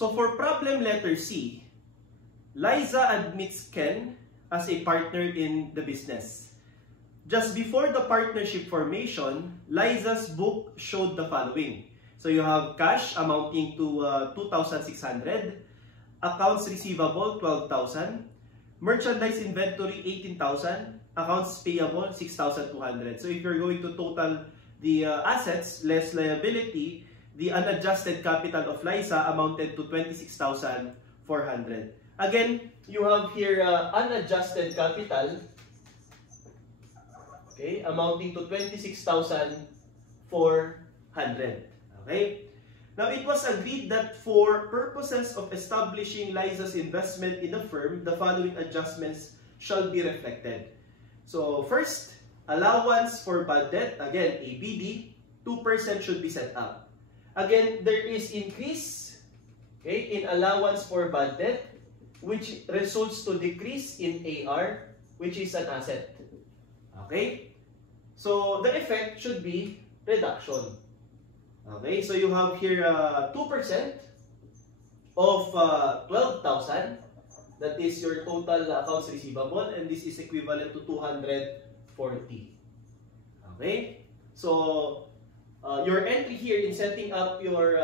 So for problem letter C, Liza admits Ken as a partner in the business. Just before the partnership formation, Liza's book showed the following. So you have cash amounting to 2,600, accounts receivable 12,000, merchandise inventory 18,000, accounts payable 6,200. So if you're going to total the assets less liability, the unadjusted capital of Liza amounted to 26,400. Again, you have here unadjusted capital, okay, amounting to 26,400. Okay. Now, it was agreed that for purposes of establishing Liza's investment in the firm, the following adjustments shall be reflected. So, first, allowance for bad debt, again, ABD, 2% should be set up. Again, there is increase, okay, in allowance for bad debt, which results to decrease in AR, which is an asset. Okay? So, the effect should be reduction. Okay, so you have here 2% of 12,000. That is your total accounts receivable, and this is equivalent to 240. Okay, so your entry here in setting up your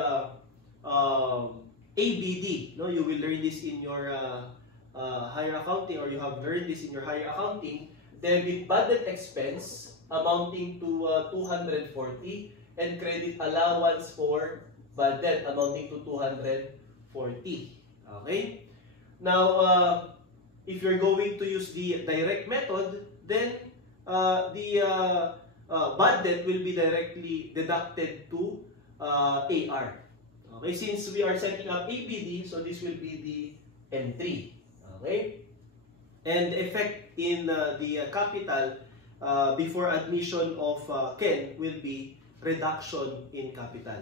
ABD, no, you will learn this in your higher accounting, or you have learned this in your higher accounting. Debit budget expense amounting to 240. And credit allowance for bad debt amounting to 240. Okay? Now, if you're going to use the direct method, then the bad debt will be directly deducted to AR. Okay? Since we are setting up ABD, so this will be the M3. Okay? And effect in the capital before admission of Ken will be reduction in capital.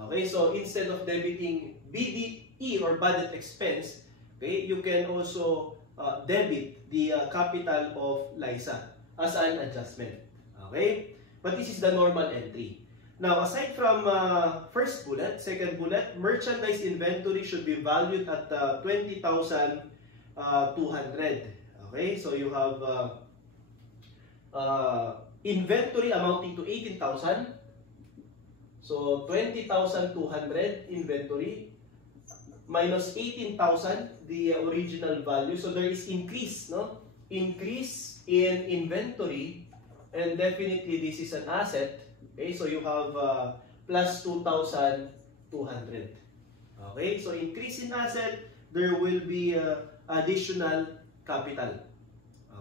Okay, so instead of debiting BDE or budget expense, okay, you can also debit the capital of Liza as an adjustment. Okay, but this is the normal entry. Now, aside from first bullet, second bullet, merchandise inventory should be valued at 20,200. Okay, so you have inventory amounting to 18,000. So 20,200 inventory minus 18,000, the original value. So there is increase, no? Increase in inventory, and definitely this is an asset. Okay, so you have plus 2,200. Okay, so increase in asset, there will be additional capital.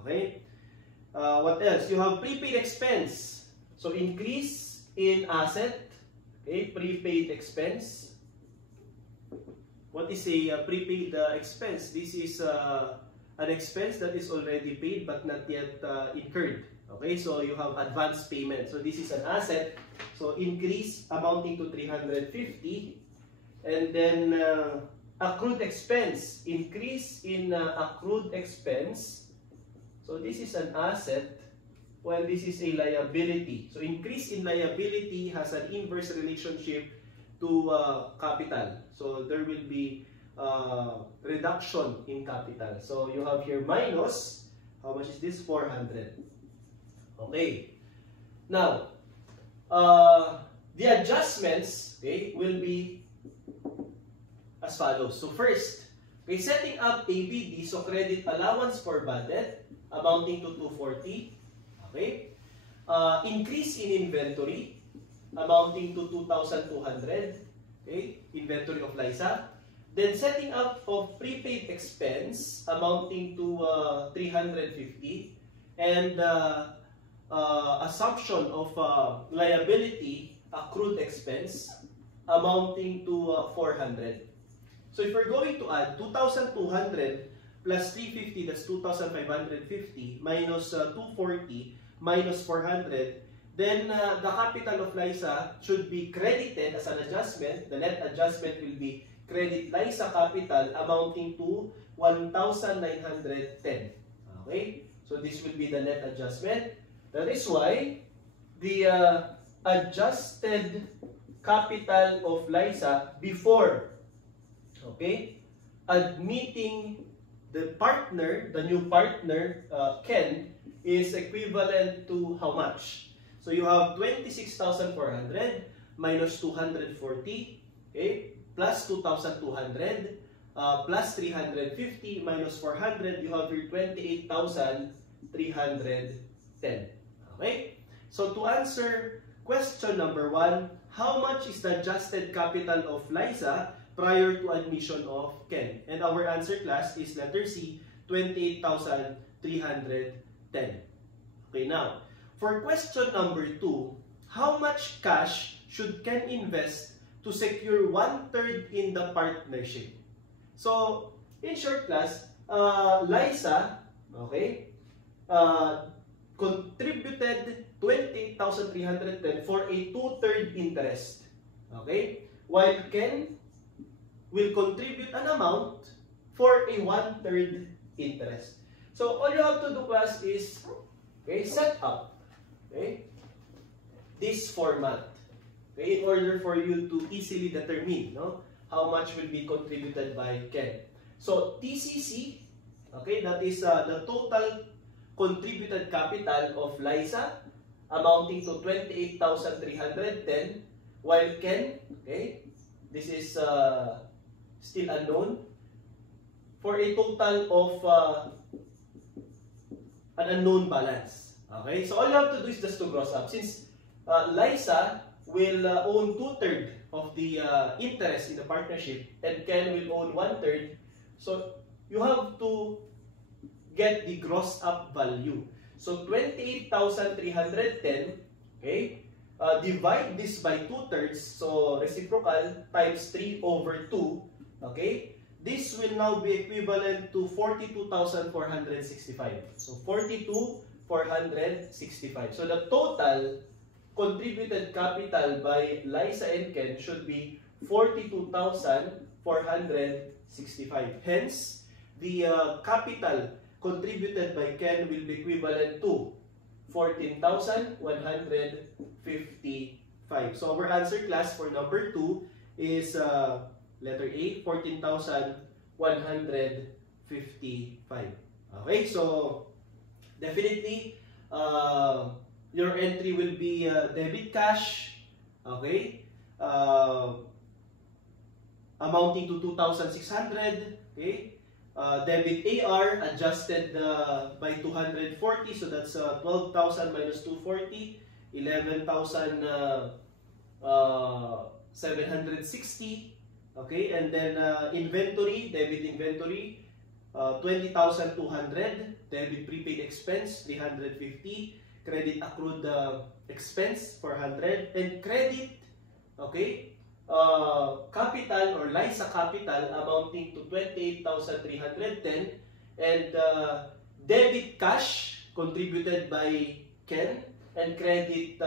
Okay, what else? You have prepaid expense. So increase in asset. Okay, prepaid expense. What is a prepaid expense? This is an expense that is already paid but not yet incurred. Okay, so you have advance payment. So this is an asset. So increase amounting to 350. And then accrued expense. Increase in accrued expense. So this is an asset, while this is a liability. So increase in liability has an inverse relationship to capital. So there will be reduction in capital. So you have here minus, how much is this? 400. Okay. Now, the adjustments, okay, will be as follows. So first, okay, setting up ABD, so credit allowance for bad debt amounting to 240. Okay. Increase in inventory amounting to 2,200. Okay. Inventory of Liza. Then setting up of prepaid expense amounting to 350. And assumption of liability accrued expense amounting to 400. So if we're going to add 2,200 plus 350, that's 2,550, minus 240, minus 400, then the capital of Liza should be credited as an adjustment. The net adjustment will be credit Liza capital amounting to 1,910. Okay? So this will be the net adjustment. That is why the adjusted capital of Liza before, Okay? Admitting the partner, the new partner, Ken, is equivalent to how much? So you have 26,400 minus 240, okay, plus 2,200, plus 350 minus 400, you have here 28,310. Okay? So to answer question number 1, how much is the adjusted capital of Liza prior to admission of Ken? And our answer, class, is letter C, 28,310. Okay, now, for question number 2, how much cash should Ken invest to secure 1/3 in the partnership? So, in short, class, Liza, okay, contributed 28,310 for a 2/3 interest. Okay? While Ken will contribute an amount for a 1/3 interest. So all you have to do, class, is set up this format in order for you to easily determine how much will be contributed by Ken. So TCC, that is the total contributed capital of Liza amounting to 28,310, while Ken, this is still unknown, for a total of an unknown balance. Okay, so all you have to do is just to gross up. Since Liza will own 2/3 of the interest in the partnership and Ken will own 1/3, so you have to get the gross up value. So 28,310, divide this by 2/3, so reciprocal times 3/2, this will now be equivalent to 42,465. So 42,465. So the total contributed capital by Liza and Ken should be 42,465. Hence, the capital contributed by Ken will be equivalent to 14,155. So our answer, class, for number 2 is letter A, 14,155. Okay, so definitely your entry will be debit cash, amounting to 2,600, debit AR adjusted by 240, so that's 12,000 minus 240, 11,760. And then inventory, debit inventory, 20,200, debit prepaid expense, 350, credit accrued expense, 400, and credit, capital or Liza capital amounting to 28,310, and debit cash contributed by Ken, and credit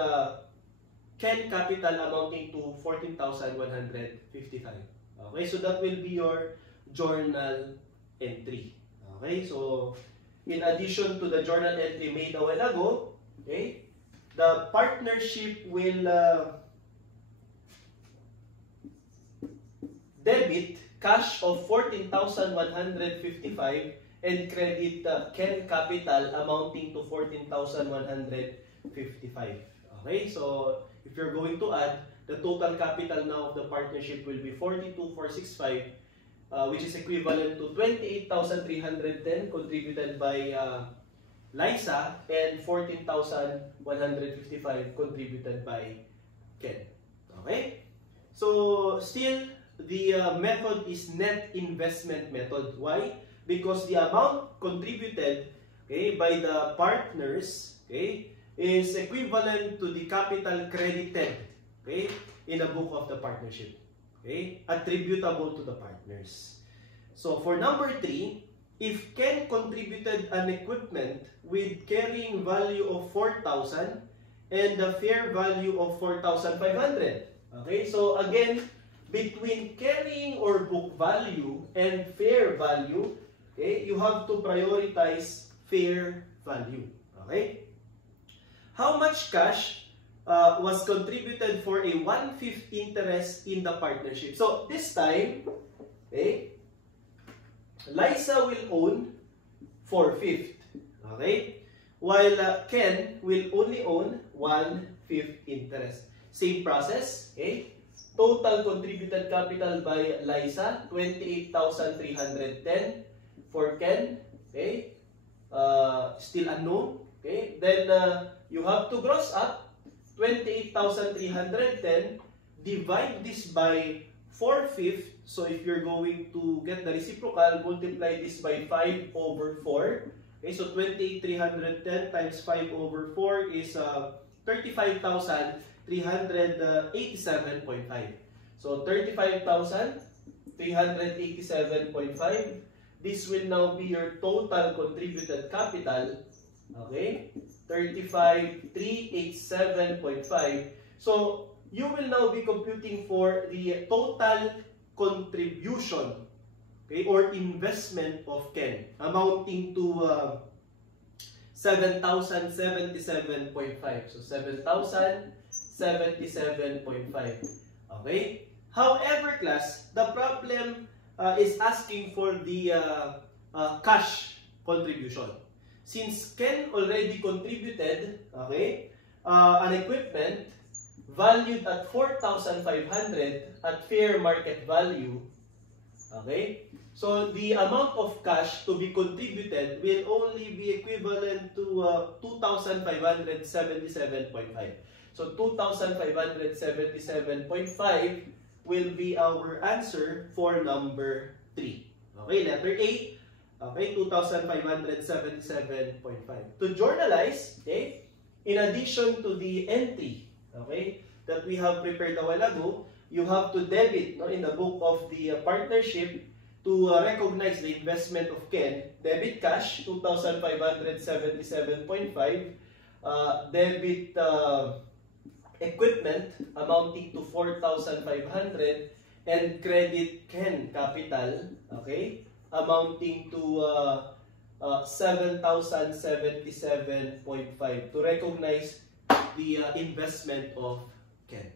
Ken capital amounting to 14,155. Okay, so that will be your journal entry. Okay, so in addition to the journal entry made a while ago, the partnership will debit cash of 14,155 and credit Ken capital amounting to 14,155. Okay, so if you're going to add, the total capital now of the partnership will be 42,465, which is equivalent to 28,310 contributed by Liza and 14,155 contributed by Ken. Okay? So still, the method is net investment method. Why? Because the amount contributed by the partners is equivalent to the capital credited in the book of the partnership, attributable to the partners. So for number 3, if Ken contributed an equipment with carrying value of 4,000 and the fair value of 4,500, so again, between carrying or book value and fair value, you have to prioritize fair value. How much cash was contributed for a 1/5 interest in the partnership? So this time, okay, Liza will own 4/5. Okay? While Ken will only own 1/5 interest. Same process. Okay? Total contributed capital by Liza, 28,310 for Ken. Okay? Still unknown. Okay? Then you have to gross up 28,310. Divide this by 4/5. So if you're going to get the reciprocal, multiply this by 5/4. Okay, so 28,310 times 5/4 is 35,387.5. So 35,387.5. This will now be your total contributed capital. Okay, 35,387.5. So you will now be computing for the total contribution, okay, or investment of Ken, amounting to 7,077.5. So 7,077.5. Okay. However, class, the problem is asking for the cash contribution. Since Ken already contributed, okay, an equipment valued at 4,500 at fair market value, okay, so the amount of cash to be contributed will only be equivalent to 2,577.5. So 2,577.5 will be our answer for number 3. Okay, letter A. Okay, 2,577.5. To journalize, okay, in addition to the entry, okay, that we have prepared a while ago, you have to debit, no, in the book of the partnership to recognize the investment of Ken. Debit cash, 2,577.5. Debit equipment amounting to 4,500. And credit Ken capital, okay, amounting to 7,077.5 to recognize the investment of Ken.